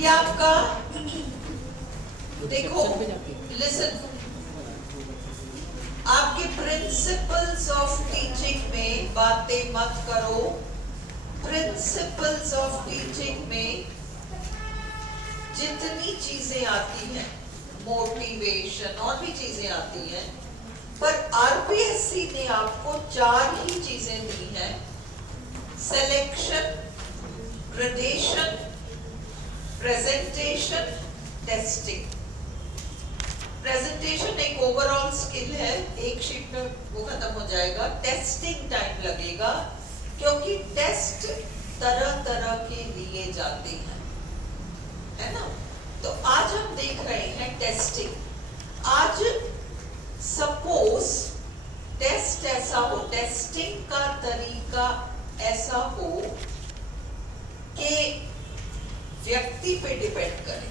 ये आपका देखो, लिसन, आपके प्रिंसिपल्स ऑफ टीचिंग में बातें मत करो। प्रिंसिपल्स ऑफ टीचिंग में जितनी चीजें आती हैं, मोटिवेशन और भी चीजें आती हैं, पर आरपीएससी ने आपको 4 ही चीजें दी हैं: selection, gradation, presentation, testing. Presentation एक ओवरऑल स्किल है, एक शीट में वो खत्म हो जाएगा। टेस्टिंग टाइम लगेगा, क्योंकि टेस्ट तरह तरह के लिए जाते हैं, है ना। तो आज हम देख रहे हैं टेस्टिंग। आज सपोज टेस्ट ऐसा हो, टेस्टिंग का तरीका ऐसा हो कि व्यक्ति पे डिपेंड करे,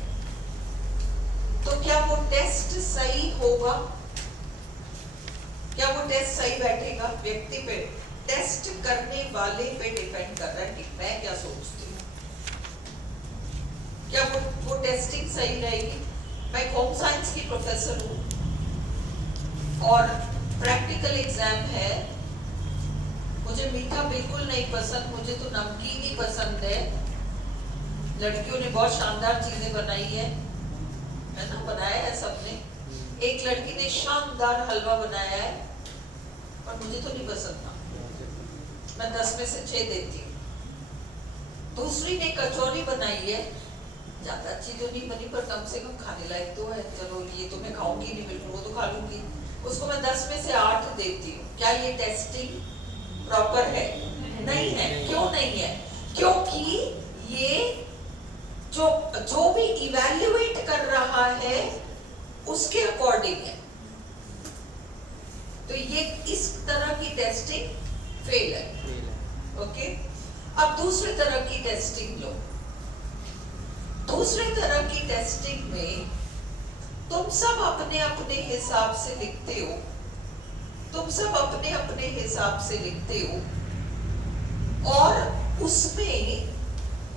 तो क्या वो टेस्ट सही होगा? क्या वो टेस्ट सही बैठेगा? व्यक्ति पे, टेस्ट करने वाले पे डिपेंड कर रहा है कि मैं क्या सोचती हूँ। क्या वो टेस्टिंग सही रहेगी? मैं होम साइंस की प्रोफेसर हूँ और प्रैक्टिकल एग्जाम है। मुझे मीठा बिल्कुल नहीं पसंद, मुझे तो नमकीन ही पसंद है। लड़कियों ने बहुत शानदार चीजें बनाई है ना, बनाया है सबने। एक लड़की ने शानदार हलवा बनाया है, पर मुझे तो नहीं पसंद था। मैं 10 में से 6 देती हूँ। दूसरी ने कचौरी बनाई है, ज्यादा अच्छी तो नहीं बनी, पर कम से कम खाने लायक तो है। चलो ये तो मैं खाऊंगी नहीं बिल्कुल, वो तो खा लूंगी। उसको मैं 10 में से 8 देती हूँ। क्या ये टेस्टिंग प्रॉपर है? नहीं है। क्यों नहीं है? क्योंकि ये जो भी इवैल्यूएट कर रहा है उसके अकॉर्डिंग है। तो ये इस तरह की टेस्टिंग फेल है। ओके, अब दूसरे तरह की टेस्टिंग लो। दूसरे तरह की टेस्टिंग में तुम सब अपने अपने हिसाब से लिखते हो, तुम सब अपने अपने हिसाब से लिखते हो, और उसमें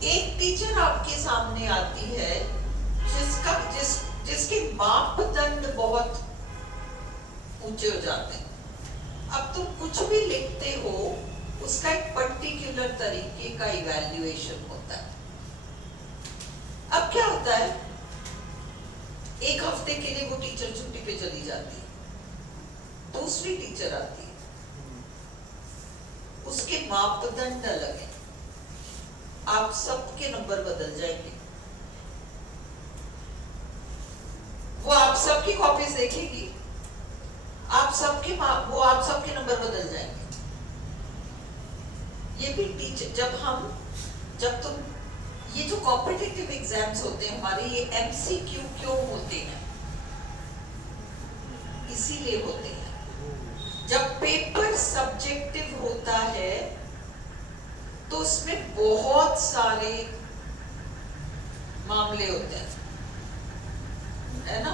एक टीचर आपके सामने आती है जिसके मापदंड बहुत ऊंचे हो जाते हैं। अब तुम कुछ भी लिखते हो, उसका एक पर्टिकुलर तरीके का इवैल्यूएशन होता है। अब क्या होता है, एक हफ्ते के लिए वो टीचर छुट्टी पे चली जाती है, दूसरी टीचर आती है, उसके मापदंड अलग है, आप सबके नंबर बदल जाएंगे। वो आप सबकी कॉपीज देखेगी, आप सबके नंबर बदल जाएंगे। ये भी टीचर, जब तुम ये जो कॉम्पिटिटिव एग्जाम्स होते हैं हमारे, ये एमसीक्यू क्यों होते हैं? इसीलिए होते हैं। जब पेपर सब्जेक्टिव होता है तो उसमें बहुत सारे मामले होते हैं, है ना।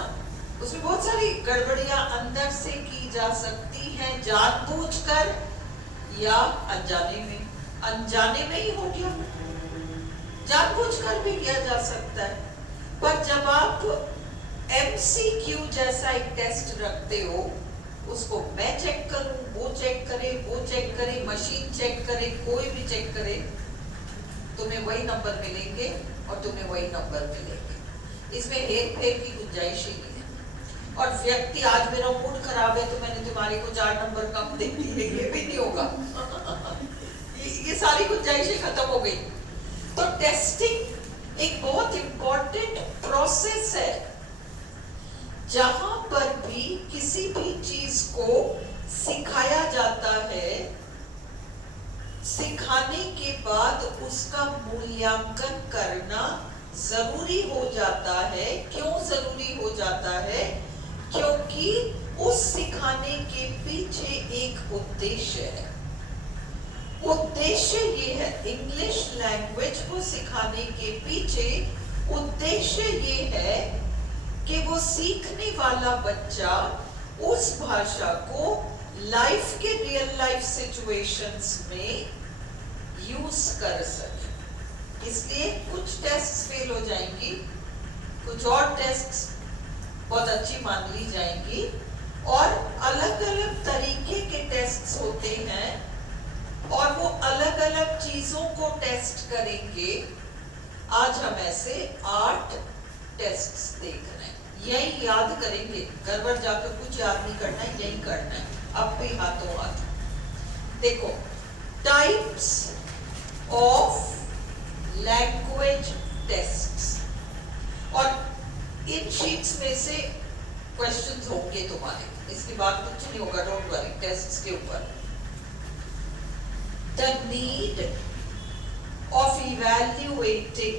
उसमें बहुत सारी गड़बड़ियां अंदर से की जा सकती हैं, जानबूझकर या अनजाने में। अनजाने में ही हो गया, जानबूझकर भी किया जा सकता है। पर जब आप एमसीक्यू जैसा एक टेस्ट रखते हो, उसको मैं चेक करूं, वो चेक करे, वो चेक करे, मशीन चेक करे, कोई भी चेक करे, तुम्हें वही नंबर मिलेंगे और तुम्हें वही नंबर मिलेंगे। इसमें हेर फेर की गुंजाइश ही नहीं है। और व्यक्ति, आज मेरा मूड खराब है तो मैंने तुम्हारे को 4 नंबर कम दे दिए, ये भी नहीं होगा। ये सारी गुंजाइशें खत्म हो गई। तो टेस्टिंग एक बहुत इंपॉर्टेंट प्रोसेस है, जहां पर भी किसी भी चीज को सिखाया जाता है, सिखाने के बाद उसका मूल्यांकन करना जरूरी हो जाता है। क्यों जरूरी हो जाता है? क्योंकि उस सिखाने के पीछे एक उद्देश्य है। उद्देश्य ये है, इंग्लिश लैंग्वेज को सिखाने के पीछे उद्देश्य ये है कि वो सीखने वाला बच्चा उस भाषा को लाइफ के रियल लाइफ सिचुएशंस में यूज कर सके। इसलिए कुछ टेस्ट फेल हो जाएंगी, कुछ और टेस्ट्स बहुत अच्छी मान ली जाएंगी, और अलग अलग तरीके के टेस्ट्स होते हैं और वो अलग अलग चीजों को टेस्ट करेंगे। आज हम ऐसे 8 टेस्ट्स देख रहे हैं, यही याद करेंगे, घर पर जाकर कुछ याद नहीं करना है, यही करना है अब भी हाथों हाथ। देखो, टाइप्स ऑफ लैंग्वेज टेस्ट्स, और इन शीट्स में से क्वेश्चंस होंगे तुम्हारे, इसके बाद कुछ नहीं होगा, डोंट वरी। टेस्ट्स के ऊपर द नीड ऑफ इवैल्यूएटिंग,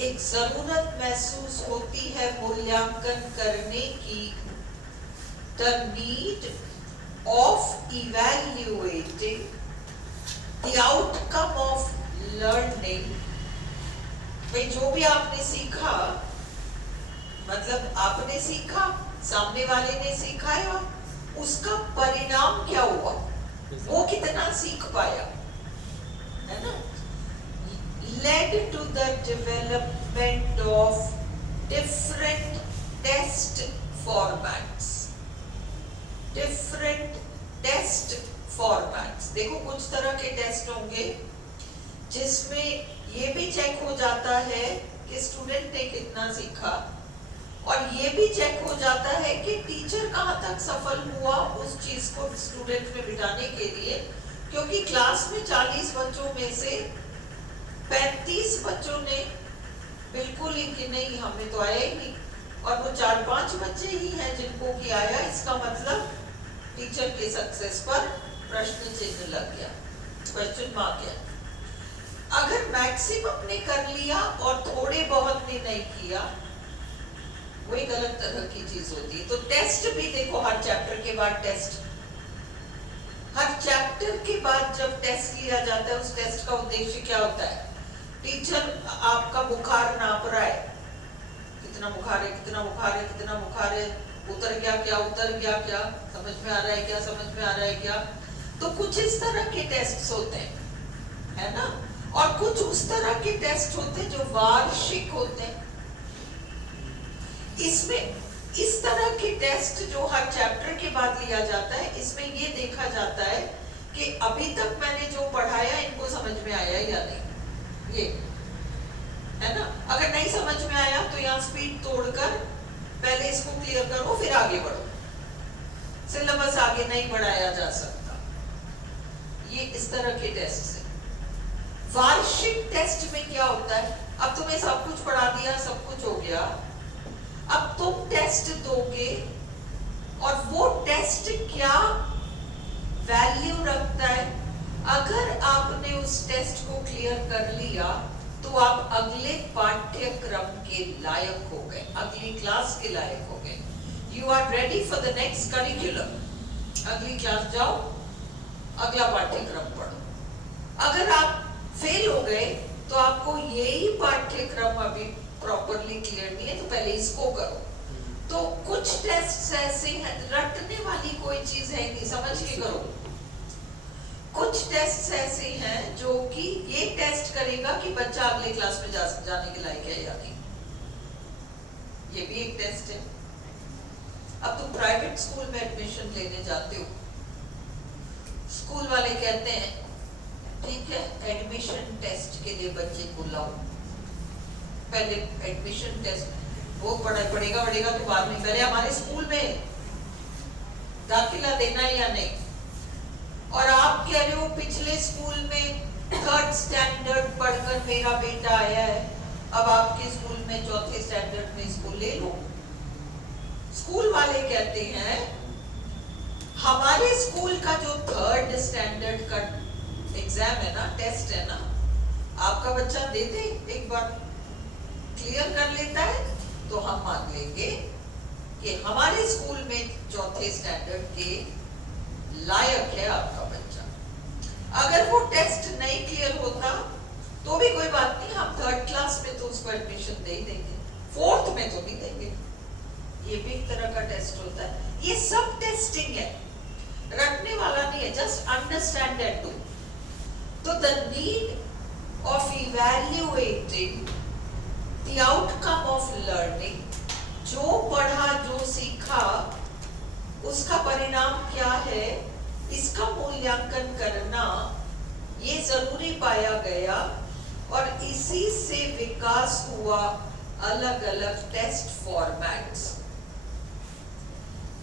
एक जरूरत महसूस होती है मूल्यांकन करने की। The need of evaluating the outcome of learning, भाई जो भी आपने सीखा, मतलब आपने सीखा, सामने वाले ने सिखाया, उसका परिणाम क्या हुआ, वो कितना सीख पाया, है ना। led to the development of different test formats, different test formats। देखो, कुछ तरह के टेस्ट होंगे जिसमें ये भी चेक हो जाता है कि स्टूडेंट ने कितना सीखा, और ये भी चेक हो जाता है कि टीचर कहाँ तक सफल हुआ उस चीज को स्टूडेंट में बिठाने के लिए, क्योंकि क्लास में 40 बच्चों में से 35 बच्चों ने बिल्कुल ही कि नहीं हमें तो आया ही नहीं, और वो 4-5 बच्चे ही हैं जिनको कि आया। इसका मतलब टीचर के सक्सेस पर प्रश्न चिन्ह लग गया, क्वेश्चन मार्क गया। अगर मैक्सिमम ने कर लिया और थोड़े बहुत ने नहीं किया, वही गलत तरह की चीज होती है। तो टेस्ट भी देखो, हर चैप्टर के बाद टेस्ट, हर चैप्टर के बाद जब टेस्ट लिया जाता है, उस टेस्ट का उद्देश्य क्या होता है? टीचर आपका बुखार नाप रहा है, कितना बुखार है, कितना बुखार है, कितना बुखार है, उतर गया क्या, उतर गया क्या, समझ में आ रहा है क्या, समझ में आ रहा है क्या। तो कुछ इस तरह के टेस्ट होते हैं, है ना, और कुछ उस तरह के टेस्ट होते हैं जो वार्षिक होते हैं। इसमें इस तरह के टेस्ट जो हर चैप्टर के बाद लिया जाता है, इसमें ये देखा जाता है कि अभी तक मैंने जो पढ़ाया इनको समझ में आया या नहीं, ये है ना। अगर नहीं समझ में आया तो यहाँ स्पीड तोड़कर पहले इसको क्लियर करो, फिर आगे बढ़ो, सिलेबस आगे नहीं बढ़ाया जा सकता। ये इस तरह के टेस्ट से। वार्षिक टेस्ट में क्या होता है? अब तुम्हें सब कुछ पढ़ा दिया, सब कुछ हो गया, अब तुम टेस्ट दोगे, और वो टेस्ट क्या वैल्यू रखता है? अगर आपने उस टेस्ट को क्लियर कर लिया तो आप अगले पाठ्यक्रम के लायक हो गए, अगली क्लास के लायक हो गए। You are ready for the next curriculum. अगली क्लास जाओ, अगला पाठ्यक्रम पढ़ो। अगर आप फेल हो गए तो आपको यही पाठ्यक्रम अभी प्रॉपरली क्लियर नहीं है, तो पहले इसको करो। तो कुछ टेस्ट ऐसे हैं, रटने वाली कोई चीज है नहीं, समझ के करो। कुछ टेस्ट ऐसे हैं जो कि ये टेस्ट करेगा कि बच्चा अगले क्लास में जाने के लायक है या नहीं, ये भी एक टेस्ट है। अब तुम प्राइवेट स्कूल में एडमिशन लेने जाते हो, स्कूल वाले कहते हैं ठीक है, एडमिशन टेस्ट के लिए बच्चे को लाओ, पहले एडमिशन टेस्ट वो पढ़ेगा तो बाद में, पहले हमारे स्कूल में दाखिला देना है या नहीं। और आप कह रहे हो पिछले स्कूल में 3rd स्टैंडर्ड पढ़कर मेरा बेटा आया है, अब आपके स्कूल में 4थे स्टैंडर्ड में इसको ले लो। स्कूल वाले कहते हैं हमारे स्कूल का जो 3rd स्टैंडर्ड का एग्जाम है ना, टेस्ट है ना, आपका बच्चा दे दे, एक बार क्लियर कर लेता है तो हम मान लेंगे कि हमारे स्कूल में 4थे स्टैंडर्ड के लायक है आपका बच्चा। अगर वो टेस्ट नहीं क्लियर होता तो भी कोई बात नहीं, हम 3rd क्लास में तो उसको एडमिशन दे ही देंगे, 4th में तो नहीं देंगे। ये भी एक तरह का टेस्ट होता है। ये सब टेस्टिंग है, रटने वाला नहीं है, जस्ट अंडरस्टैंड एंड डू। तो the need of evaluating The outcome of learning, जो पढ़ा जो सीखा उसका परिणाम क्या है, इसका मूल्यांकन करना ये जरूरी पाया गया और इसी से विकास हुआ अलग अलग test formats.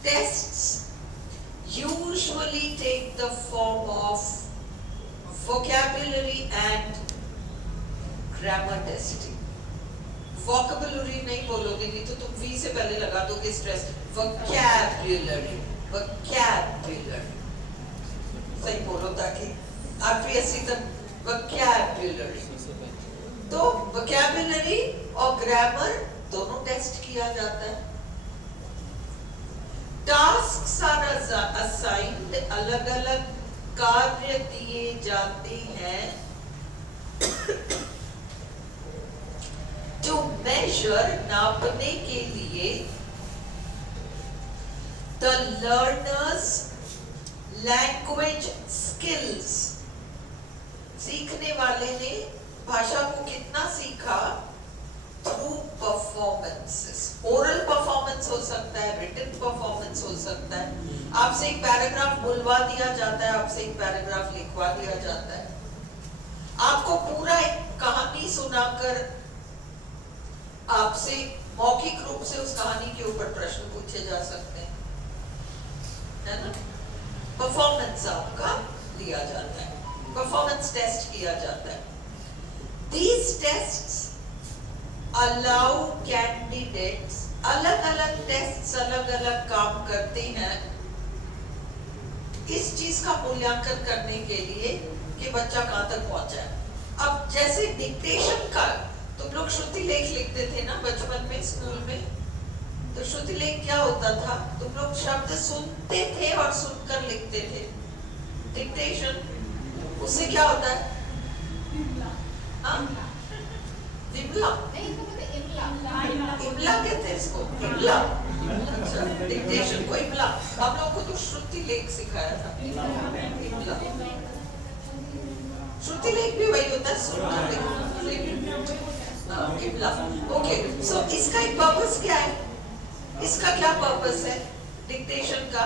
Tests usually take the form of vocabulary and grammar testing. Vocabulary नहीं बोलोगे, नहीं तो तुम V से पहले लगा दोगे स्ट्रेस. Vocabulary, vocabulary. सही बोलो ताकि RPSC तक vocabulary. तो vocabulary और grammar दोनों टेस्ट किया जाता है. Tasks are assigned, अलग अलग कार्य दिए जाते हैं to measure, नापने के लिए the learner's language skills. सीखने वाले ने भाषा को कितना सीखा through performances. Oral performance हो सकता है, written performance हो सकता है. आपसे एक पैराग्राफ बुलवा दिया जाता है, आपसे एक पैराग्राफ लिखवा दिया जाता है, आपको पूरा एक कहानी सुनाकर आपसे मौखिक रूप से उस कहानी के ऊपर प्रश्न पूछे जा सकते हैं, है ना. परफॉर्मेंस आपका लिया जाता है, परफॉर्मेंस टेस्ट किया जाता है. These tests allow candidates, अलग अलग टेस्ट अलग अलग काम करते हैं इस चीज का मूल्यांकन करने के लिए कि बच्चा कहां तक पहुंचा है. अब जैसे डिक्टेशन का तुम लोग श्रुति लेख लिखते थे ना बचपन में स्कूल में, तो श्रुति लेख क्या होता था, तुम लोग शब्द सुनते थे और सुनकर लिखते थे. डिक्टेशन उससे क्या होता है, विमला, इमला कहते हैं इसको, इमला. अच्छा, डिक्टेशन को इमला. हम लोग को तो श्रुति लेख सिखाया था, इमला. श्रुति लेख भी वही होता है, सुनकर लिखना, इमला. ओके, सो इसका एक पर्पस क्या है, इसका क्या पर्पस है डिक्टेशन का.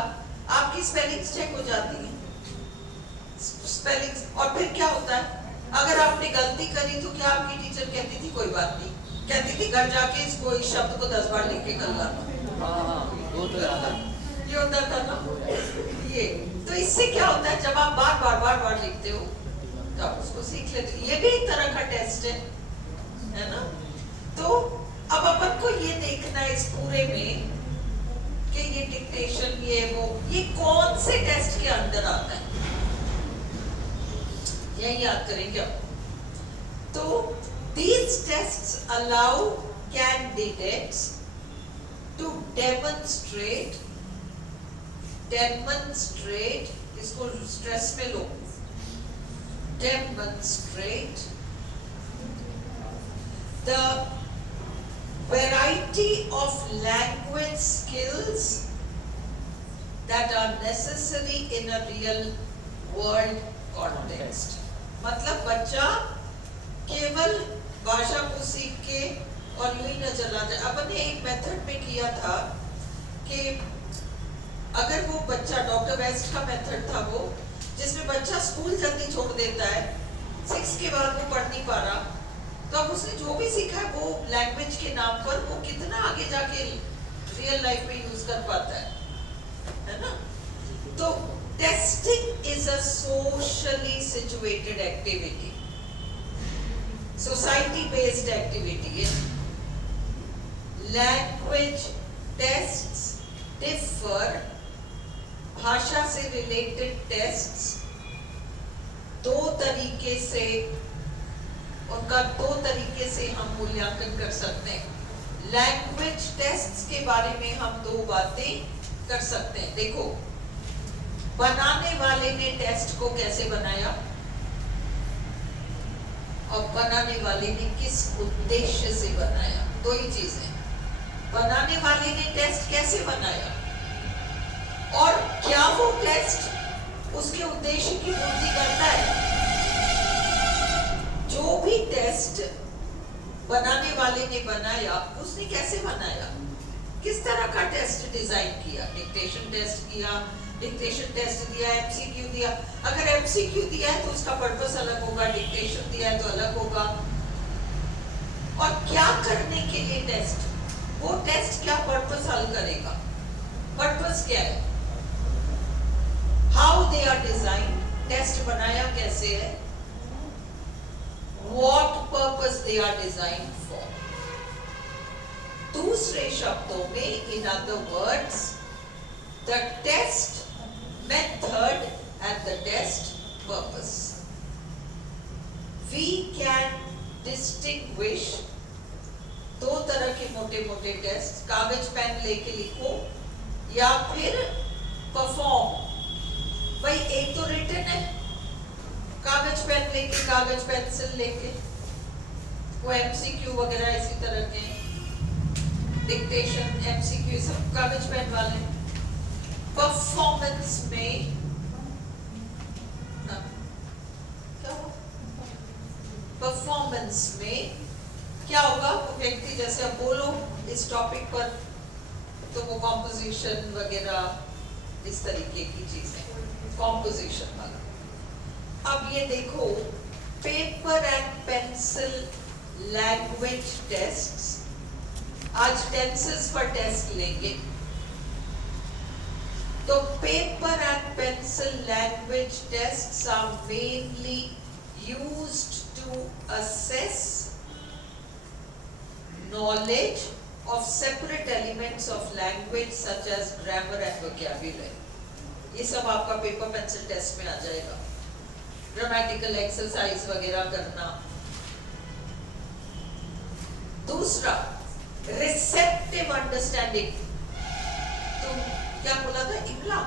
आपकी स्पेलिंग्स चेक हो जाती है, स्पेलिंग्स. और फिर क्या होता है, अगर आपने गलती करी तो क्या आपकी टीचर कहती थी कोई बात नहीं, कहती थी घर जाके इसको इस शब्द को 10 बार लिख के कर लाना. ये होता था ना ये. तो इससे क्या होता है, जब आप बार बार लिखते हो तो आप उसको सीख लेते हो. ये भी एक तरह का टेस्ट है ना. तो अब अपन को ये देखना है इस पूरे में कि ये डिक्टेशन ये कौन से टेस्ट के अंदर आता है, यही याद करेंगे अब. तो these tests allow candidates to demonstrate, इसको स्ट्रेस में लो, demonstrate the variety of language skills that are necessary in a real world context. मतलब बच्चा केवल भाषा को सीख के और यूं ही न चला जाए. अपन ने एक मेथड में किया था कि अगर वो बच्चा, डॉक्टर वेस्ट का मेथड था वो, जिसमें बच्चा स्कूल जल्दी छोड़ देता है, 6 के बाद वो पढ़ नहीं पा रहा, तो अब उसने जो भी सीखा है वो लैंग्वेज के नाम पर वो कितना आगे जाके रियल लाइफ में यूज कर पाता है ना. तो testing is a socially situated activity, society based activity है. लैंग्वेज टेस्ट्स डिफर, भाषा से रिलेटेड टेस्ट्स दो तरीके से हम मूल्यांकन कर सकते हैं. लैंग्वेज टेस्ट्स के बारे में हम 2 बातें कर सकते हैं. देखो, बनाने वाले ने टेस्ट को कैसे बनाया और बनाने वाले ने किस उद्देश्य से बनाया, 2 ही चीजें. बनाने वाले ने टेस्ट कैसे बनाया और क्या वो टेस्ट उसके उद्देश्य की पूर्ति करता है. जो भी टेस्ट बनाने वाले ने बनाया, उसने कैसे बनाया, किस तरह का टेस्ट डिजाइन किया, डिक्टेशन टेस्ट किया, डिक्टेशन टेस्ट दिया, एमसीक्यू दिया। अगर एमसीक्यू दिया है तो उसका पर्पस अलग होगा, डिक्टेशन दिया है तो अलग होगा। और क्या करने के लिए टेस्ट, वो टेस्ट क्या पर्पस हल करेगा, पर्पस क्या है, how they are design, test बनाया कैसे है, what purpose they are design for. दूसरे शब्दों में, in other words, the test method and the test purpose. We can distinguish दो तरह के मोटे मोटे टेस्ट, कागज पेन लेके लिखो या फिर परफॉर्म। भाई एक तो रिटन है, कागज पेन लेके, कागज पेंसिल लेके, वो एमसीक्यू वगैरह इसी तरह के, डिक्टेशन एमसीक्यू सब कागज पेन वाले। परफॉर्मेंस में परफॉर्मेंस में क्या होगा, व्यक्ति जैसे अब बोलो इस टॉपिक पर, तो वो कॉम्पोजिशन वगैरह इस तरीके की चीजें, कॉम्पोजिशन वाला। अब ये देखो, paper and pencil language tests, आज टेंसेस पर टेस्ट लेंगे। तो paper and pencil language tests are mainly used to assess knowledge of separate elements of language such as grammar and vocabulary। ये सब आपका पेपर पेंसिल टेस्ट में आ जाएगा, grammatical exercise वगैरह करना। दूसरा, रिसेप्टिव अंडरस्टैंडिंग, तुम क्या बोला था, इमला,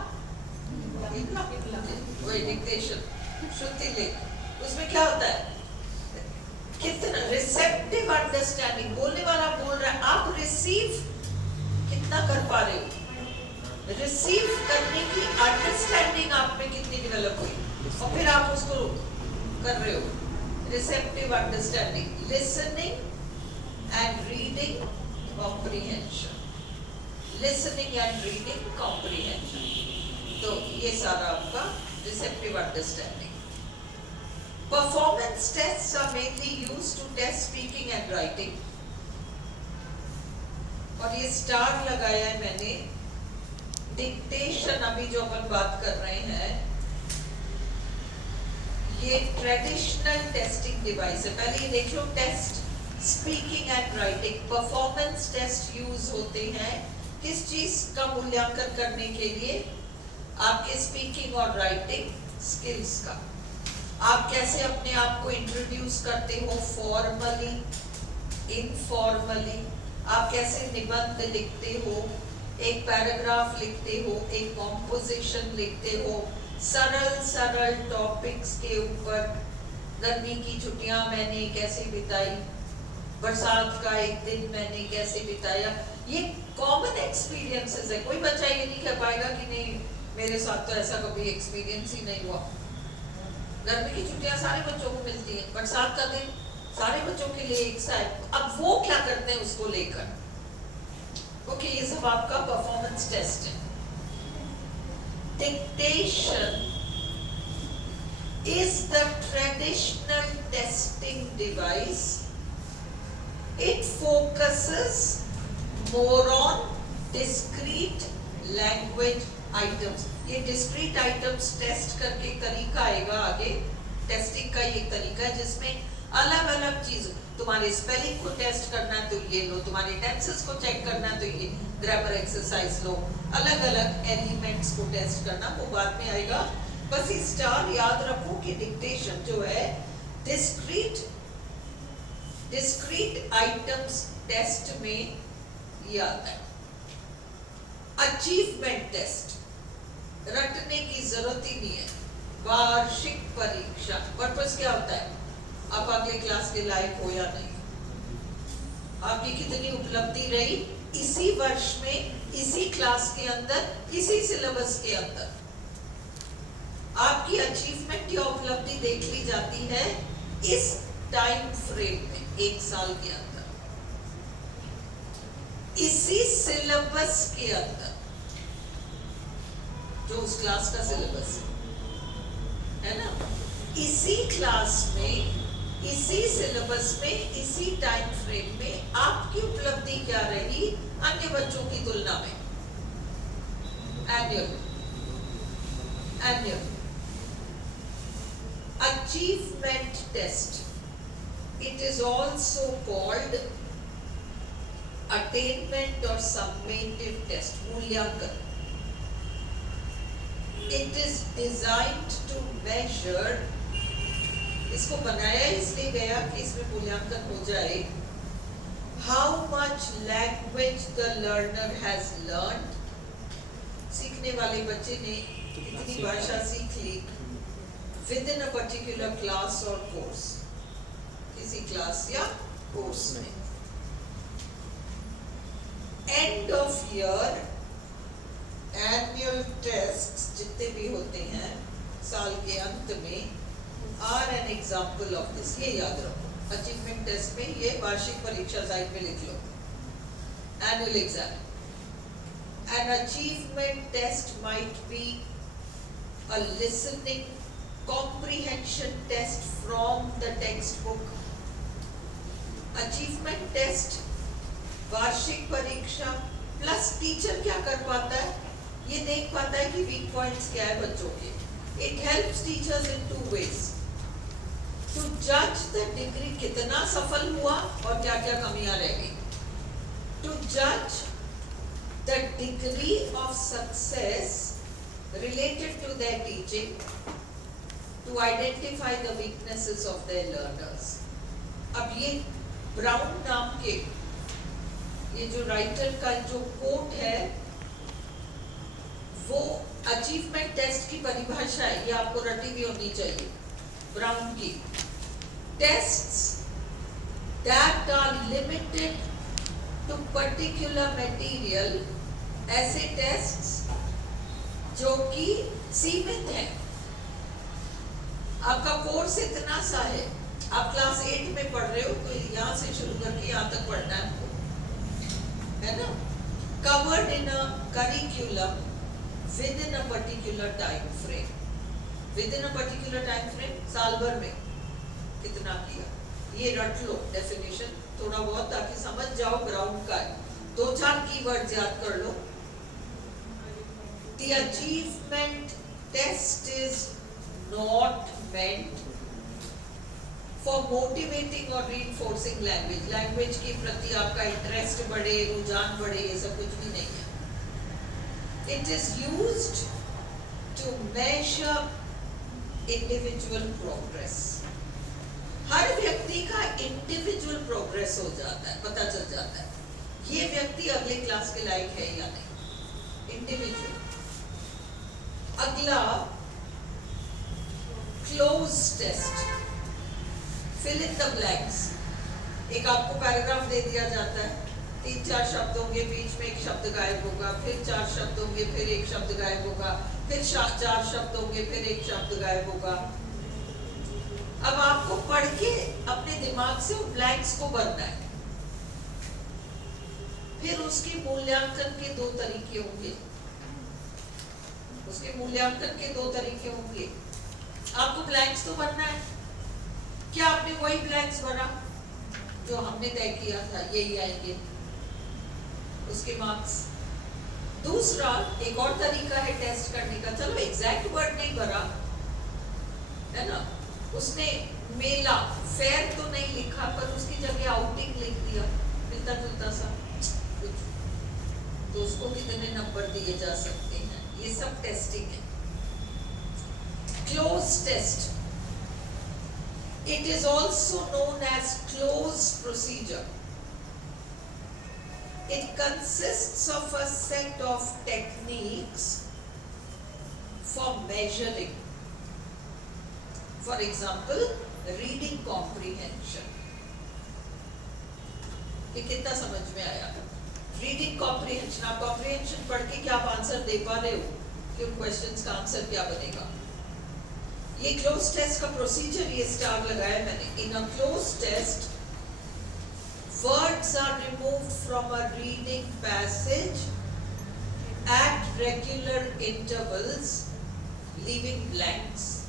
वही डिक्टेशन, श्रुति लेख, उसमें क्या होता है, कितना रिसेप्टिव अंडरस्टैंडिंग, बोलने वाला बोल रहा है, आप रिसीव कितना कर पा रहे हो, रिसीव करने की अंडरस्टैंडिंग आप में कितनी डेवलप हुई, और फिर आप उसको कर रहे हो। Receptive understanding, listening and reading comprehension, listening and reading comprehension, तो ये सारा आपका receptive understanding. Performance tests are mainly used to test speaking and writing, और ये स्टार लगाया है मैंने, डिक्टेशन अभी जो अपन बात कर रहे हैं, ये ट्रेडिशनल टेस्टिंग डिवाइस है। पहले ये देख लो, test speaking and writing, performance test use होते हैं किस चीज का मूल्यांकन करने के लिए, आपके स्पीकिंग और राइटिंग स्किल्स का। आप कैसे अपने आप को इंट्रोड्यूस करते हो फॉर्मली, इनफॉर्मली, आप कैसे निबंध लिखते हो, एक पैराग्राफ लिखते हो, एक कॉम्पोजिशन लिखते हो, सरल सरल टॉपिक्स के ऊपर। गर्मी की छुट्टियां मैंने कैसे बिताई, बरसात का एक दिन मैंने कैसे बिताया, ये कॉमन एक्सपीरियंसेस है। कोई बच्चा ये नहीं कह पाएगा कि नहीं मेरे साथ तो ऐसा कभी एक्सपीरियंस ही नहीं हुआ। गर्मी की छुट्टियां सारे बच्चों को मिलती है, बरसात का दिन सारे बच्चों के लिए एक साथ। अब वो क्या करते हैं उसको लेकर, ओके, ये सब आपका परफॉर्मेंस टेस्ट है। Dictation is the traditional testing device. It focuses more on discrete language items. ये discrete items टेस्ट करके तरीका आएगा आगे, टेस्टिंग का ये तरीका है जिसमें अलग अलग चीज, तुम्हारे स्पेलिंग को टेस्ट करना है तो ये लो, तुम्हारे टेंसेस को चेक करना है तो ये ग्रामर एक्सरसाइज लो, अलग अलग एलिमेंट्स को टेस्ट करना वो बाद में आएगा। बस इस स्टार याद रखो कि डिक्टेशन जो है डिस्क्रीट आइटम्स टेस्ट में ये आता है। अचीवमेंट टेस्ट रटने की जरूरत ही नहीं है। वार्षिक परीक्षा पर्पस क्या होता है, आप अगले क्लास के लायक हो या नहीं, आपकी कितनी उपलब्धि रही इसी वर्ष में, इसी क्लास के अंदर, इसी सिलेबस के अंदर, आपकी अचीवमेंट या उपलब्धि देख ली जाती है इस टाइम फ्रेम में, एक साल के अंदर। इसी सिलेबस के अंदर, जो उस क्लास का सिलेबस है ना, इसी क्लास में, इसी सिलेबस में, इसी टाइम फ्रेम में आपकी उपलब्धि क्या रही अन्य बच्चों की तुलना में? Annual achievement test. It is also called attainment or summative test, मूल्यांकन. It is designed to measure, इसको बनाया इसलिए गया कि इसमें मूल्यांकन हो जाए, how much language the learner has learned. सीखने वाले बच्चे ने कितनी भाषा सीख ली within a particular class or course, किसी क्लास या कोर्स में. End of year annual tests जितने भी होते हैं साल के अंत में are an example of this. ये याद रखो, अचीवमेंट टेस्ट में ये वार्षिक परीक्षा साइड में लिख लो, annual exam. An achievement test might be a listening comprehension test from the textbook. Achievement test वार्षिक परीक्षा प्लस टीचर क्या कर पाता है, ये देख पाता है कि वीक पॉइंट्स क्या है बच्चों के. It helps teachers in two ways. To judge the degree, कितना सफल हुआ और क्या क्या कमियां रह गई. To judge the degree of success related to their teaching, to identify the weaknesses of their learners. अब ये ब्राउन नाम के ये जो राइटर का जो कोट है वो अचीवमेंट टेस्ट की परिभाषा है, ये आपको रटी हुई होनी चाहिए. ब्राउन की tests that are limited to particular material, ऐसे टेस्ट्स जो कि सीमित हैं. आपका कोर्स इतना सा है, आप क्लास 8 में पढ़ रहे हो तो यहाँ से शुरू करके यहाँ तक पढ़ना है आपको, है ना. Covered in a curriculum within a particular time frame. Within a particular time frame, साल भर में कितना किया, ये रट लो डेफिनेशन थोड़ा बहुत, ताकि समझ जाओ ग्राउंड का है. 2-4 कीवर्ड याद कर लो. The achievement test is not meant for motivating or reinforcing language. Language के प्रति आपका इंटरेस्ट बढ़े, रुझान बढ़े, ये सब कुछ भी नहीं है. It is used to measure individual progress. हर व्यक्ति का इंडिविजुअल प्रोग्रेस हो जाता है, पता चल जाता है ये व्यक्ति अगले क्लास के लायक है या नहीं. इंडिविजुअल. अगला cloze test, fill in the blanks. एक आपको पैराग्राफ दे दिया जाता है, 3-4 शब्द होंगे, बीच में एक शब्द गायब होगा, फिर 4 शब्द होंगे, फिर एक शब्द गायब होगा, फिर 4 शब्द होंगे, फिर एक शब्द गायब होगा. अब आपको पढ़ के अपने दिमाग से उन ब्लैंक्स को भरना है. फिर उसके मूल्यांकन के 2 तरीके होंगे. उसके मूल्यांकन के 2 तरीके होंगे. आपको ब्लैंक्स तो भरना है. क्या आपने वही ब्लैंक्स भरा जो हमने तय किया था, यही आएंगे उसके मार्क्स. दूसरा एक और तरीका है टेस्ट करने का. चलो एग्जैक्ट वर्ड नहीं भरा है ना, उसने मेला फेयर तो नहीं लिखा, पर उसकी जगह आउटिंग लिख दिया, मिलता जुलता सा कुछ, तो उसको कितने नंबर दिए जा सकते हैं. ये सब टेस्टिंग है. Cloze test, it is also known as closed procedure. It consists of a set of techniques for measuring. For example, reading comprehension. ये कितना समझ में आया? Reading comprehension. आप कॉम्प्रिहेंशन पढ़ के क्या आप आंसर दे पा रहे हो कि उन क्वेश्चंस का आंसर क्या बनेगा. ये क्लोज टेस्ट का प्रोसीजर, ये स्टार लगाया मैंने. In a cloze test word words are removed from a reading passage at regular intervals, leaving blanks.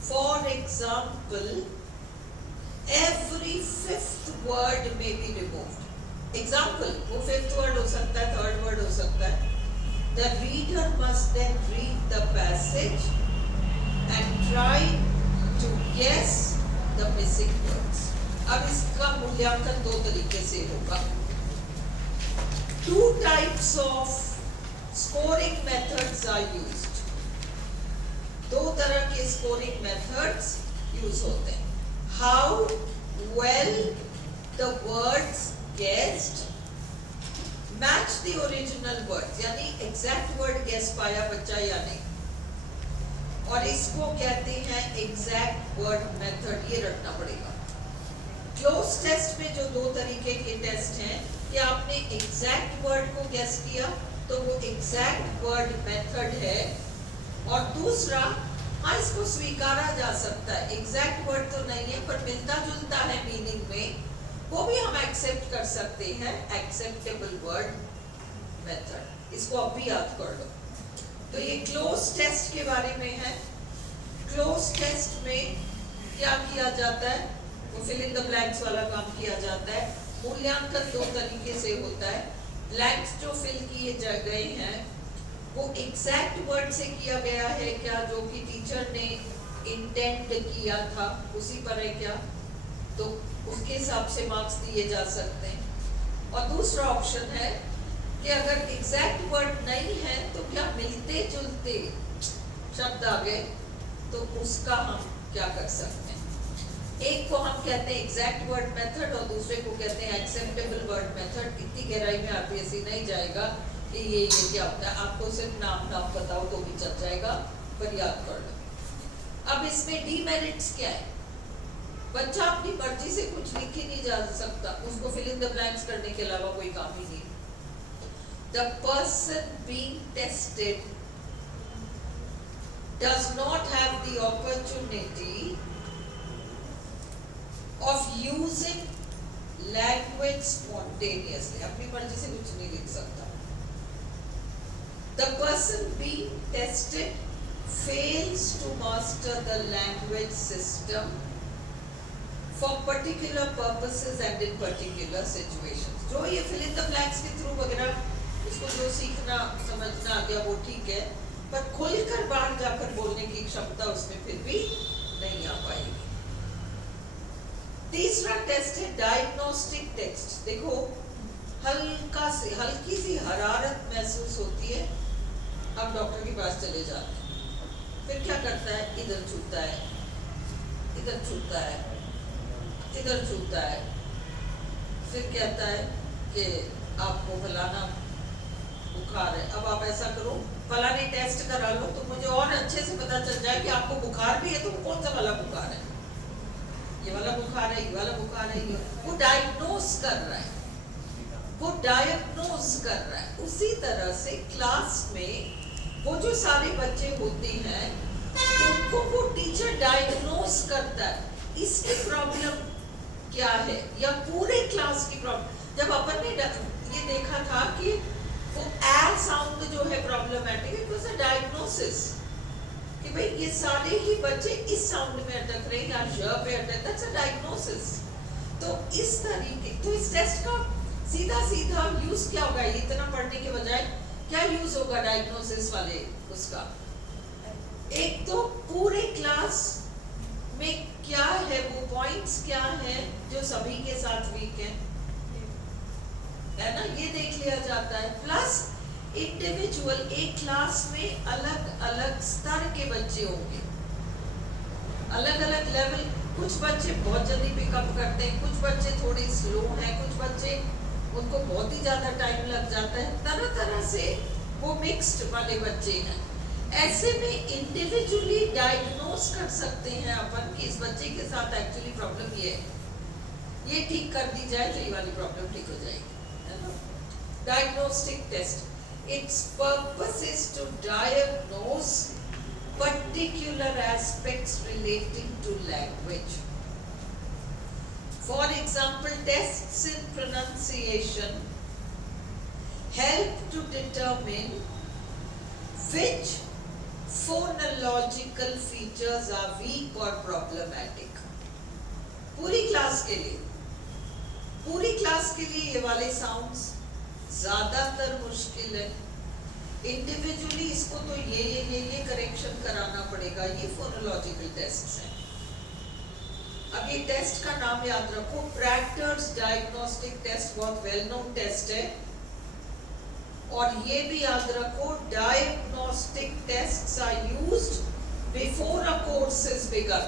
For example, every fifth word may be removed. Example, वो fifth word हो सकता है, third word हो सकता है. The reader must then read the passage and try to guess the missing words. अब इसका मूल्यांकन दो तरीके से होगा. Two types of scoring methods are used. दो तरह के scoring methods use होते हैं. How well the words guessed match the original words, यानी exact word guess पाया बच्चा या नहीं. और इसको कहते हैं exact word method. ये रटना पड़ेगा. क्लोज टेस्ट में जो दो तरीके के टेस्ट हैं कि आपने एग्जैक्ट वर्ड को गेस किया तो वो एग्जैक्ट वर्ड मेथड है. और दूसरा, हाँ इसको स्वीकारा जा सकता है, एग्जैक्ट वर्ड तो नहीं है पर मिलता जुलता है मीनिंग में, वो भी हम एक्सेप्ट कर सकते हैं, एक्सेप्टेबल वर्ड मेथड. इसको अब भी याद कर लो. तो ये क्लोज टेस्ट के बारे में है. क्लोज टेस्ट में क्या किया जाता है, वो फिल इन द ब्लैंक्स वाला काम किया जाता है. मूल्यांकन दो तरीके से होता है. ब्लैंक्स जो फिल किए गए हैं वो एग्जैक्ट वर्ड से किया गया है क्या, जो कि टीचर ने इंटेंड किया था उसी पर है क्या, तो उसके हिसाब से मार्क्स दिए जा सकते हैं. और दूसरा ऑप्शन है कि अगर एग्जैक्ट वर्ड नहीं है तो क्या मिलते जुलते शब्द आ गए तो उसका हम क्या कर सकते हैं. एक को हम कहते हैं एग्जैक्ट वर्ड मेथड और दूसरे को कहते हैं एक्सेप्टेबल वर्ड मेथड. इतनी गहराई में आरपीएससी नहीं जाएगा कि ये क्या होता है. आपको सिर्फ नाम बताओ तो भी चल जाएगा, पर याद कर लो. अब इसमें डीमेरिट्स क्या है. बच्चा अपनी मर्जी से कुछ लिख ही नहीं जा सकता, उसको फिल इन द ब्लैंक्स करने के अलावा कोई काम ही नहीं. The person being tested does not have the opportunity of using language spontaneously. अपनी मर्जी से कुछ नहीं लिख सकता. The person being tested fails to master the language system for particular purposes and in particular situations. जो ये fill in the blanks के थ्रू वगैरह इसको जो सीखना समझना आ गया वो ठीक है, पर खुलकर बाहर जाकर बोलने की क्षमता उसमें फिर भी नहीं आ पाएगी. तीसरा टेस्ट है डायग्नोस्टिक टेस्ट. देखो हल्की सी हरारत महसूस होती है, अब डॉक्टर के पास चले जाते हैं. फिर क्या करता है, इधर छूता है, इधर छूता है, इधर छूता है. फिर कहता है कि आपको फलाना बुखार है, अब आप ऐसा करो फलाने टेस्ट करा लो तो मुझे और अच्छे से पता चल जाए कि आपको बुखार भी है, तो कौन सा वाला बुखार है, ये वाला बुखार है, ये वाला बुखार है. वो डायग्नोस कर रहा है, वो डायग्नोस कर रहा है. उसी तरह से क्लास में वो जो सारे बच्चे होते हैं उनको वो टीचर डायग्नोस करता है, इसकी प्रॉब्लम क्या है या पूरे क्लास की प्रॉब्लम. जब अपन ने ये देखा था कि वो ए साउंड जो है problematic, it was a diagnosis कि भाई ये सारे ही बच्चे इस साउंड में अटक रहे हैं या श पे अटक, दैट्स अ डायग्नोसिस. तो इस तरीके, तो इस टेस्ट का सीधा सीधा यूज क्या होगा, इतना पढ़ने के बजाय क्या यूज होगा डायग्नोसिस वाले उसका. एक तो पूरे क्लास में क्या है, वो पॉइंट्स क्या है जो सभी के साथ वीक है ना, ये देख लिया जाता है. प्लस इंडिविजुअल, एक क्लास में अलग अलग स्तर के बच्चे होंगे, अलग अलग लेवल. कुछ बच्चे बहुत जल्दी पिकअप करते हैं, कुछ बच्चे थोड़े स्लो हैं, कुछ बच्चे उनको बहुत ही ज्यादा टाइम लग जाता है. तरह तरह से वो मिक्स्ड वाले बच्चे हैं. ऐसे में इंडिविजुअली डायग्नोस कर सकते हैं अपन कि इस बच्चे के साथ एक्चुअली प्रॉब्लम ये है, ये ठीक कर दी जाए तो ये वाली प्रॉब्लम ठीक हो जाएगी. Diagnostic test. Its purpose is to diagnose particular aspects relating to language. For example, tests in pronunciation help to determine which phonological features are weak or problematic. पूरी क्लास के लिए ये वाले साउंड्स ज्यादातर मुश्किल है. इंडिविजुअली इसको तो ये करेक्शन कराना पड़ेगा. ये फोनोलॉजिकल टेस्ट्स हैं. अब ये टेस्ट का नाम याद रखो, प्रैक्टर्स डायग्नोस्टिक टेस्ट बहुत वेल नोन टेस्ट है. और ये भी याद रखो, diagnostic tests are used before a course is begin.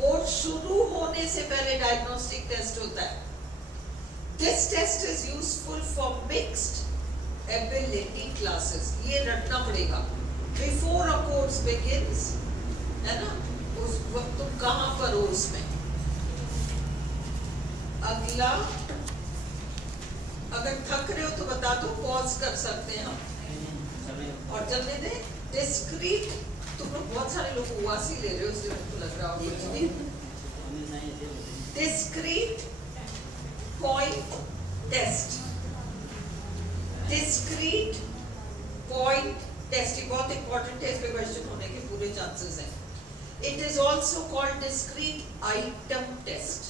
Course शुरू होने से पहले डायग्नोस्टिक टेस्ट होता है. This test is useful for mixed ability classes. ये रटना पड़ेगा. बिफोर अ कोर्स बिगिंस, है ना, उस वक्त तुम कहां पर हो उसमें. अगला, अगर थक रहे हो तो बता दो, पॉज कर सकते हैं हम और चलने दें. डिस्क्रीट, तुम लोग बहुत सारे लोग उवासी ले रहे हो, इसलिए मुझको लग रहा होगा. Discrete point test. Discrete point test बहुत इंपॉर्टेंट है. इस पे क्वेश्चन होने के पूरे चांसेस हैं. It is also called discrete item test.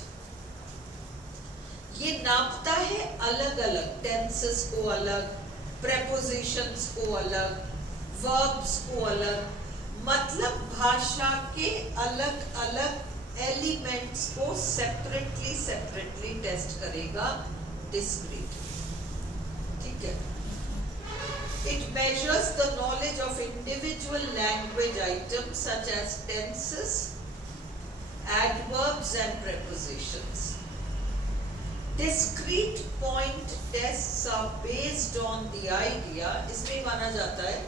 ये नापता है अलग अलग टेंसेस को, अलग प्रेपोजिशंस को, अलग वर्ब्स को अलग, मतलब भाषा के अलग अलग एलिमेंट्स को सेपरेटली टेस्ट करेगा डिस्क्रीट. ठीक है. It measures the knowledge of individual language items such as tenses, adverbs and prepositions. Discrete point tests are based on the idea, इसमें माना जाता है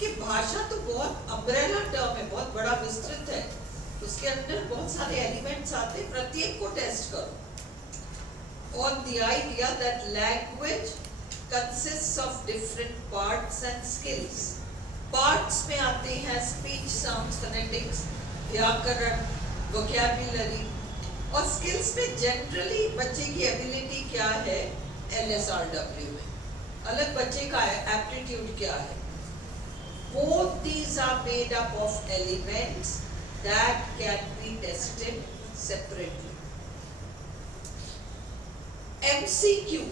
कि भाषा तो बहुत अम्ब्रेला टर्म है, बहुत बड़ा विस्तृत है, उसके अंदर बहुत सारे एलिमेंट्स आते हैं, प्रत्येक को टेस्ट करो. On the idea that language consists of different parts and skills. Parts में आते हैं speech, sounds, phonetics, व्याकरण, vocabulary, और skills में generally बच्चे की ability क्या है LSRW में, अलग बच्चे का aptitude क्या है. Both these are made up of elements that can be tested separately. MCQ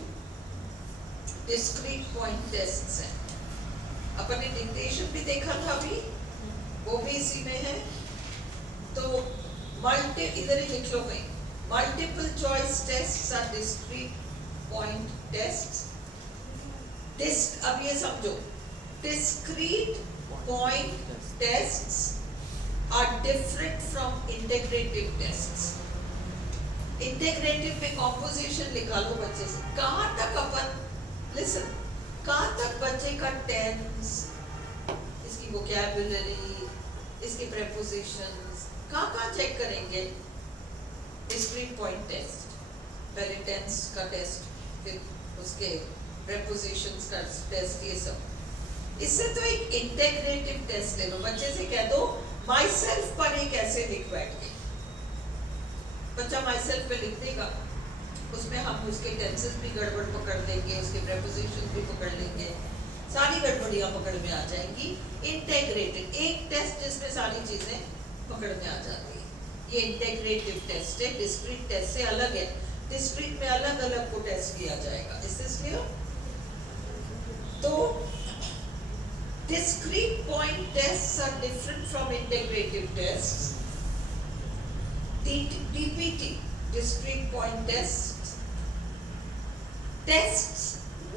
discrete point tests हैं. अपन ने डिक्टेशन भी देखा था अभी, वो भी इसी में है. तो इधर ही लिख लो कहीं, multiple choice tests are discrete point tests. अब ये समझो, discrete point tests are different from integrative tests. Integrative में कॉम्पोजिशन लिखा लो बच्चे से, कहां तक अपन लिसन, कहां तक बच्चे का टेंस, इसकी वोकैबुलरी, इसकी प्रेपोजिशंस, कहां चेक करेंगे. डिस्क्रीट पॉइंट टेस्ट, पहले टेंस का टेस्ट, फिर उसके प्रेपोजिशंस का टेस्ट, ये सब. इससे तो एक इंटीग्रेटिव टेस्ट ले लो. बच्चे से कह दो माई सेल्फ पर एक ऐसे लिख बैठ के, बच्चा माई सेल्फ पे लिख देगा. उसमें हम उसके टेंसेस भी गड़बड़ पकड़ देंगे, उसके प्रेपोजिशन भी पकड़ लेंगे, सारी गड़बड़ियां पकड़ में आ जाएंगी. इंटीग्रेटेड एक टेस्ट जिसमें सारी चीजें पकड़ में आ जाती है, ये इंटीग्रेटिव टेस्ट है. डिस्क्रीट टेस्ट से अलग है. डिस्क्रीट में अलग अलग को टेस्ट किया जाएगा. Is this clear? तो discrete point tests are different from integrative tests. DPT, discrete point tests, tests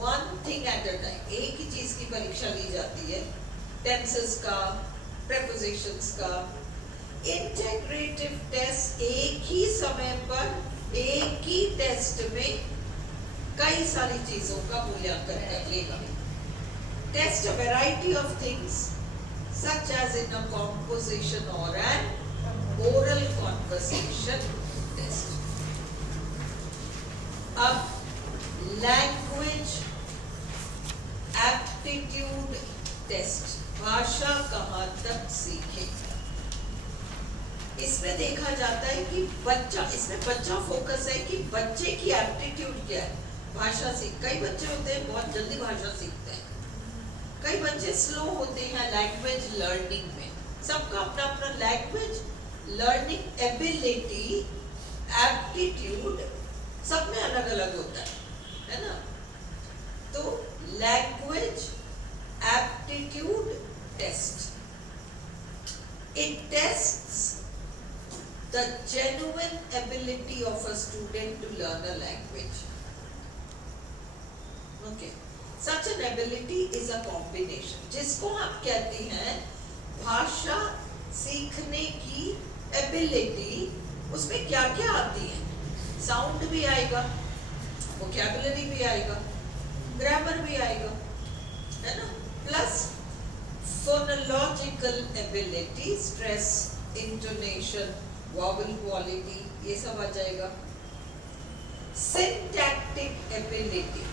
one thing at a time. एक ही चीज की परीक्षा ली जाती है, tenses का, prepositions का. integrative test एक ही समय पर एक ही टेस्ट में कई सारी चीजों का मूल्यांकन कर लेगा. Test a variety of things such as in a composition or an oral conversation test. अब लैंग्वेज एप्टीट्यूड टेस्ट, भाषा कहाँ तक सीखे. इसमें देखा जाता है कि बच्चा, इसमें बच्चा फोकस है कि बच्चे की एप्टीट्यूड क्या है भाषा सीख। कई बच्चे होते हैं बहुत जल्दी भाषा सीखते हैं, कई बच्चे स्लो होते हैं लैंग्वेज लर्निंग में। सबका अपना अपना लैंग्वेज लर्निंग एबिलिटी, एप्टीट्यूड सब में अलग अलग होता है ना। तो language aptitude test, it tests the genuine ability of a student to learn a language. Okay, such an ability is a combination, जिसको हम कहते हैं भाषा सीखने की एबिलिटी। उसमें क्या क्या आती है, साउंड भी आएगा, वोकैबुलरी भी आएगा, ग्रामर भी आएगा, है ना, plus phonological ability, stress, intonation, vowel quality, ये सब आ जाएगा। syntactic ability,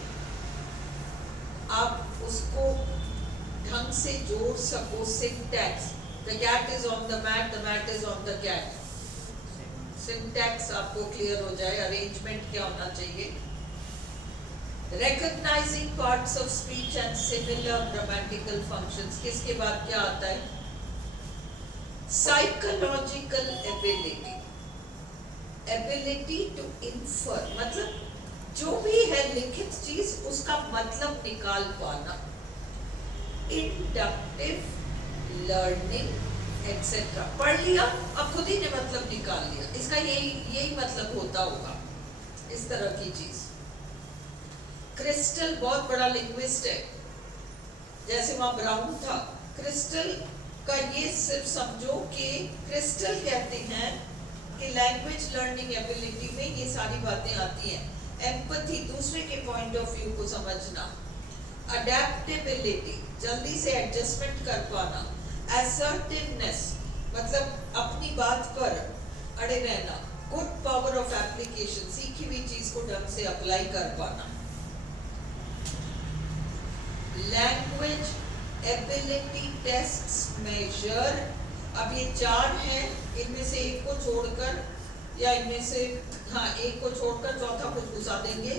आप उसको ढंग से जोड़ सको, syntax, the cat is on the mat is on the cat, syntax आपको क्लियर हो जाए, arrangement क्या होना चाहिए। Recognizing parts of speech and similar grammatical functions, किसके बाद क्या आता है। Psychological ability, ability to infer, मतलब जो भी है लिखित चीज उसका मतलब निकाल पाना। Inductive learning etc, पढ़ लिया अब खुद ही ने मतलब निकाल लिया, इसका यही मतलब होता होगा, इस तरह की चीज। क्रिस्टल बहुत बड़ा लिंग्विस्ट है, जैसे वहां ब्राउन था, क्रिस्टल का ये सिर्फ समझो कि क्रिस्टल कहते हैं कि लैंग्वेज लर्निंग एबिलिटी में ये सारी बातें आती हैं। एम्पैथी, दूसरे के पॉइंट ऑफ व्यू को समझना, अडेप्टेबिलिटी, जल्दी से एडजस्टमेंट कर पाना, असर्टिवनेस, मतलब अपनी बात पर अड़े रहना, गुड पावर ऑफ एप्लीकेशन, सीखी हुई चीज को ढंग से अप्लाई कर पाना। लैंग्वेज एबिलिटी टेस्ट्स मेजर, अब ये 4 हैं, इनमें से एक को छोड़कर या इनमें से एक को छोड़कर चौथा कुछ घुसा देंगे,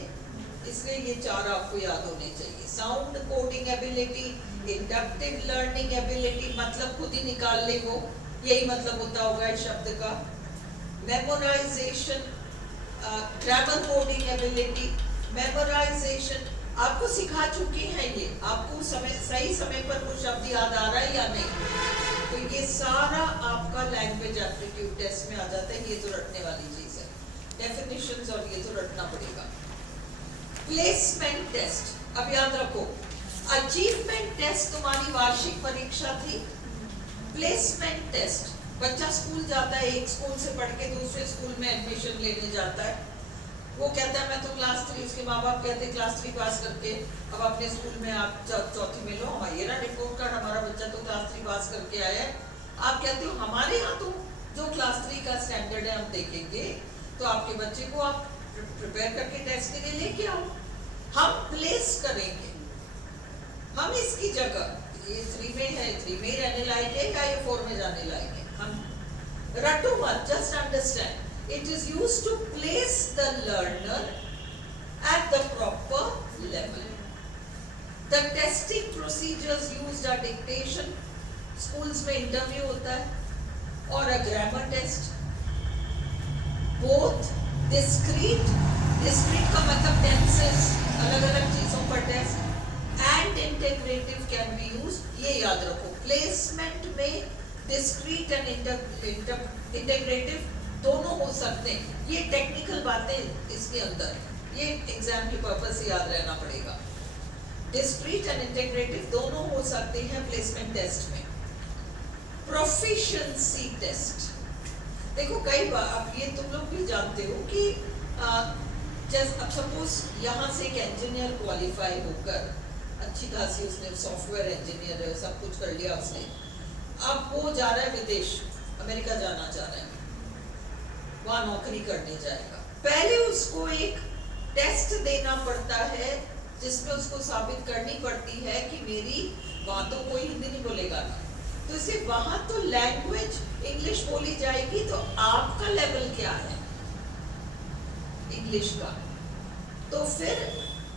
इसलिए ये 4 आपको याद होने चाहिए। Sound coding ability, inductive learning ability, मतलब खुद ही निकाल ले वो, यही मतलब होता होगा इस शब्द का। Memorisation, grammar coding ability, memorisation आपको सिखा चुके हैं, ये आपको सही समय पर कुछ शब्द याद आ रहा है या नहीं, तो ये सारा आपका लैंग्वेज एप्टीट्यूड टेस्ट में आ जाता है। ये तो रटने वाली चीज है, डेफिनेशंस, और ये तो रटना पड़ेगा। प्लेसमेंट टेस्ट, अब याद रखो, अचीवमेंट टेस्ट तुम्हारी वार्षिक परीक्षा थी, प्लेसमेंट टेस्ट बच्चा स्कूल जाता है, एक स्कूल से पढ़ के दूसरे स्कूल में एडमिशन लेने जाता है, वो कहता है मैं तो क्लास 3, उसके माँ बाप कहते हैं क्लास 3 पास करके अब अपने स्कूल में आप चौथी में लो, ये ना रिपोर्ट कार्ड, हमारा बच्चा तो क्लास 3 पास करके आया है। आप कहते हो हमारे यहाँ तो जो क्लास 3 का स्टैंडर्ड है हम देखेंगे, तो आपके बच्चे को आप प्रिपेयर करके टेस्ट के लिए लेके आओ, हम प्लेस करेंगे, हम इसकी जगह ये 3 में है, 3 में ही रहने लायक है या ये 4 में जाने लायक है, हम रटो मत, just understand. It is used to place the learner at the proper level. The testing procedures used are dictation, schools में interview होता है, और a grammar test. Both discrete का मतलब tenses, अलग-अलग चीजों पर test, and integrative can be used. ये याद रखो, placement में discrete and integrative दोनों हो सकते हैं। ये टेक्निकल बातें इसके अंदर, ये एग्जाम के पर्पस से याद रहना पड़ेगा। डिस्क्रीट एंड इंटीग्रेटिव दोनों हो सकते हैं प्लेसमेंट टेस्ट में। प्रोफिशिएंसी टेस्ट, देखो कई बार अब ये तुम लोग भी जानते हो कि जैसे अब सपोज यहाँ से एक इंजीनियर क्वालिफाई होकर अच्छी खासी उसने सॉफ्टवेयर इंजीनियर सब कुछ कर लिया उसने, अब वो जा रहा है विदेश, अमेरिका जाना चाह रहा है, वहाँ नौकरी करने जाएगा। पहले उसको एक टेस्ट देना पड़ता है जिसमें उसको साबित करनी पड़ती है कि मेरी वहाँ तो कोई हिंदी नहीं बोलेगा ना, तो इसे वहां तो लैंग्वेज इंग्लिश बोली जाएगी, तो आपका लेवल क्या है इंग्लिश का? तो फिर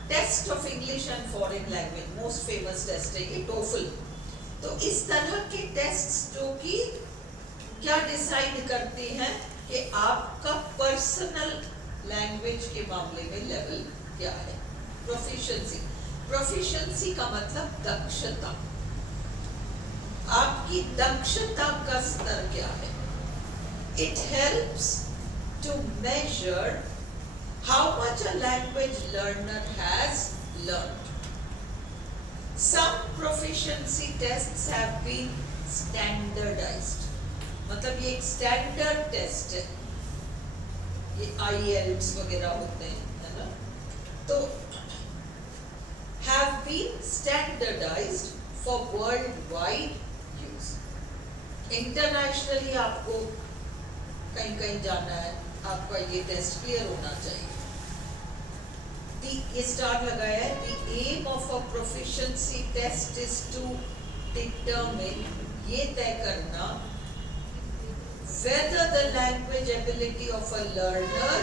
test of English and foreign language most famous test है ये टोफल। तो इस तरह के टेस्ट जो कि क्या डिसाइड करते हैं कि आपका पर्सनल लैंग्वेज के मामले में लेवल क्या है। प्रोफिशिएंसी, प्रोफिशिएंसी का मतलब दक्षता, आपकी दक्षता का स्तर क्या है। It helps to measure how much a language learner has learned. Some proficiency tests have been standardized, मतलब ये एक स्टैंडर्ड टेस्ट है, ये IELTS वगैरह होते हैं, है ना। तो have been standardized for worldwide use. Internationally आपको कहीं कहीं जाना है, आपका ये टेस्ट क्लियर होना चाहिए। ये स्टार लगाया है, the aim of a proficiency test is to determine, ये तय करना whether the language ability of a learner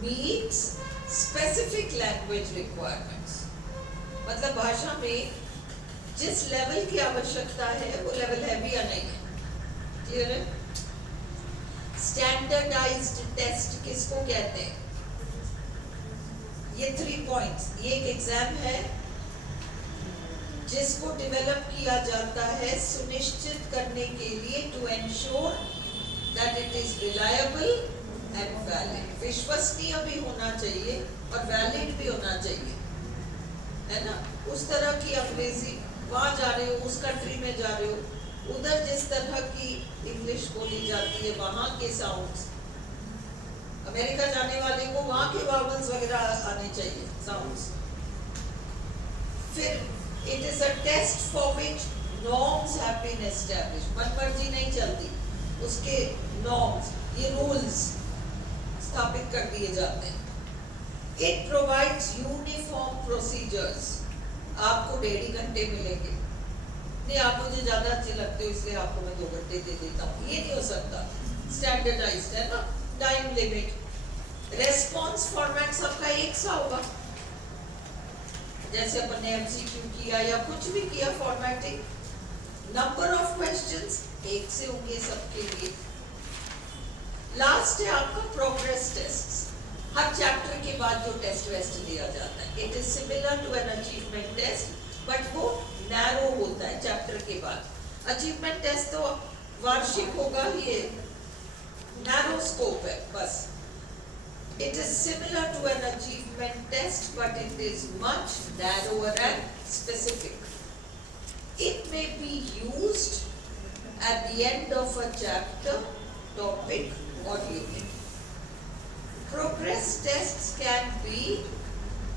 meets specific language requirements। मतलब भाषा में जिस लेवल की आवश्यकता है वो लेवल है भी या नहीं है, क्लियर है। स्टैंडर्डाइज्ड टेस्ट किसको कहते हैं? ये 3 पॉइंट्स, ये एक एग्जाम है जिसको डेवलप किया जाता है सुनिश्चित करने के लिए, to ensure that it is reliable and valid. विश्वसनीय भी होना चाहिए और वैलिड भी होना चाहिए, है ना। उस तरह की अंग्रेजी वहां जा रहे हो, उस कंट्री में जा रहे हो, उधर जिस तरह की इंग्लिश बोली जाती है वहां के साउंड्स, अमेरिका जाने वाले को वहां के वावल्स वगैरह आने चाहिए, साउंड्स। फिर it is a test for which norms have been established, मनमर्जी नहीं चलती, उसके नॉर्म्स, ये रूल्स स्थापित कर दिए जाते हैं। इट प्रोवाइड्स यूनिफॉर्म प्रोसीजर्स, आपको 1.5 घंटे मिलेंगे, नहीं आप मुझे ज्यादा अच्छे लगते हो इसलिए आपको मैं 2 घंटे दे देता हूँ, ये नहीं हो सकता। स्टैंडर्डाइज्ड है ना, टाइम लिमिट, रेस्पॉन्स फॉर्मेट सबका एक सा होगा, जैसे अपन ने MCQ किया या कुछ भी किया फॉर्मेटिंग, नंबर ऑफ क्वेश्चंस एक से होंगे सबके लिए। लास्ट है आपका प्रोग्रेस टेस्ट, हर चैप्टर के बाद जो टेस्ट वेस्ट दिया जाता है। It is similar to an achievement test, but वो नैरो होता है चैप्टर के बाद। अचीवमेंट टेस्ट तो वार्षिक होगा, ये नैरो स्कोप है बस। It is similar to an achievement test, but it is much narrower and specific. It may be used at the end of a chapter, topic or unit. Progress tests can be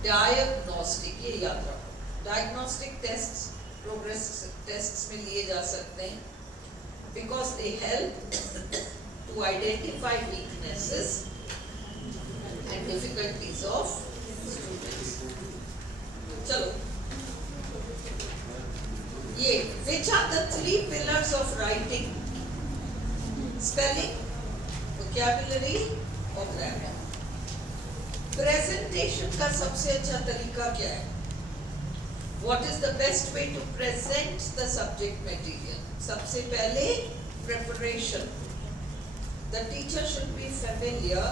diagnostic, ये याद रखो, diagnostic tests progress tests में लिए जा सकते हैं, because they help to identify weaknesses and difficulties of students. चलो, ये which are the 3 pillars of writing? Spelling, vocabulary और grammar. Presentation का सबसे अच्छा तरीका क्या है? What is the best way to present the subject material? सबसे पहले preparation. The teacher should be familiar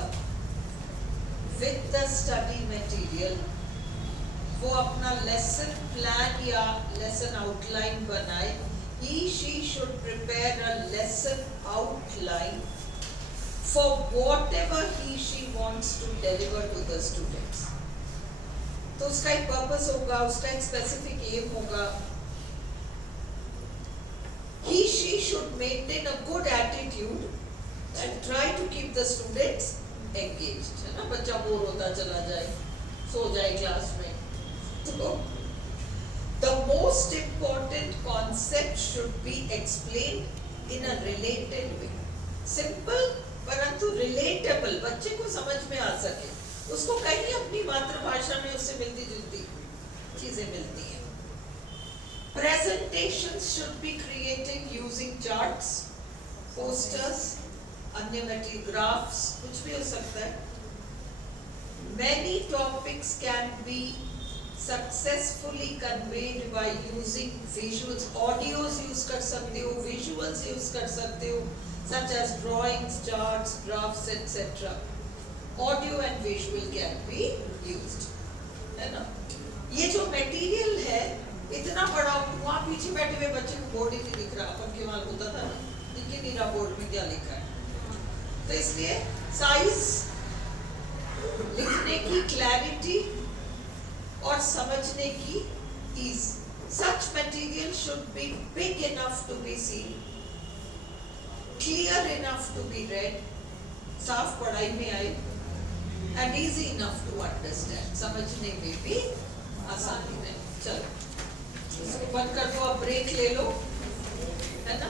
with the study material. वो अपना लेसन प्लान या लेसन आउटलाइन बनाए। He she should prepare a lesson outline for whatever he she wants to deliver to the students. तो उसका एक purpose होगा, उसका एक स्पेसिफिक एम होगा। He she should maintain a good attitude and try to keep the students engaged, है ना। बच्चा बोर होता चला जाए, सो जाए क्लास में। तो the most important concept should be explained in a related way. Simple परंतु relatable, बच्चे को समझ में आ सके, उसको कहीं अपनी मातृभाषा में उससे मिलती जुलती चीजें मिलती हैं। Presentations should be created using charts, posters, अन्य material graphs, कुछ भी हो सकता है. Many topics can be successfully conveyed by using visuals. Audios use कर सकते हो, visuals use कर सकते हो, such as drawings, charts, graphs, etc. Audio and visual can be used. है ना? ये जो material है इतना बड़ा, वहाँ पीछे बैठे हुए बच्चे को बोर्ड ही नहीं दिख रहा, अपन के माल होता था ना, दिख ही नहीं रहा बोर्ड में क्या लिखा है. तो इसलिए साइज, लिखने की क्लैरिटी और समझने की ease. Such material should be big enough to be seen, clear enough to be read, साफ पढ़ाई में आए, and easy enough to understand, समझने में भी आसानी रहे. चलो इसको बंद कर दो, अब ब्रेक ले लो, है ना.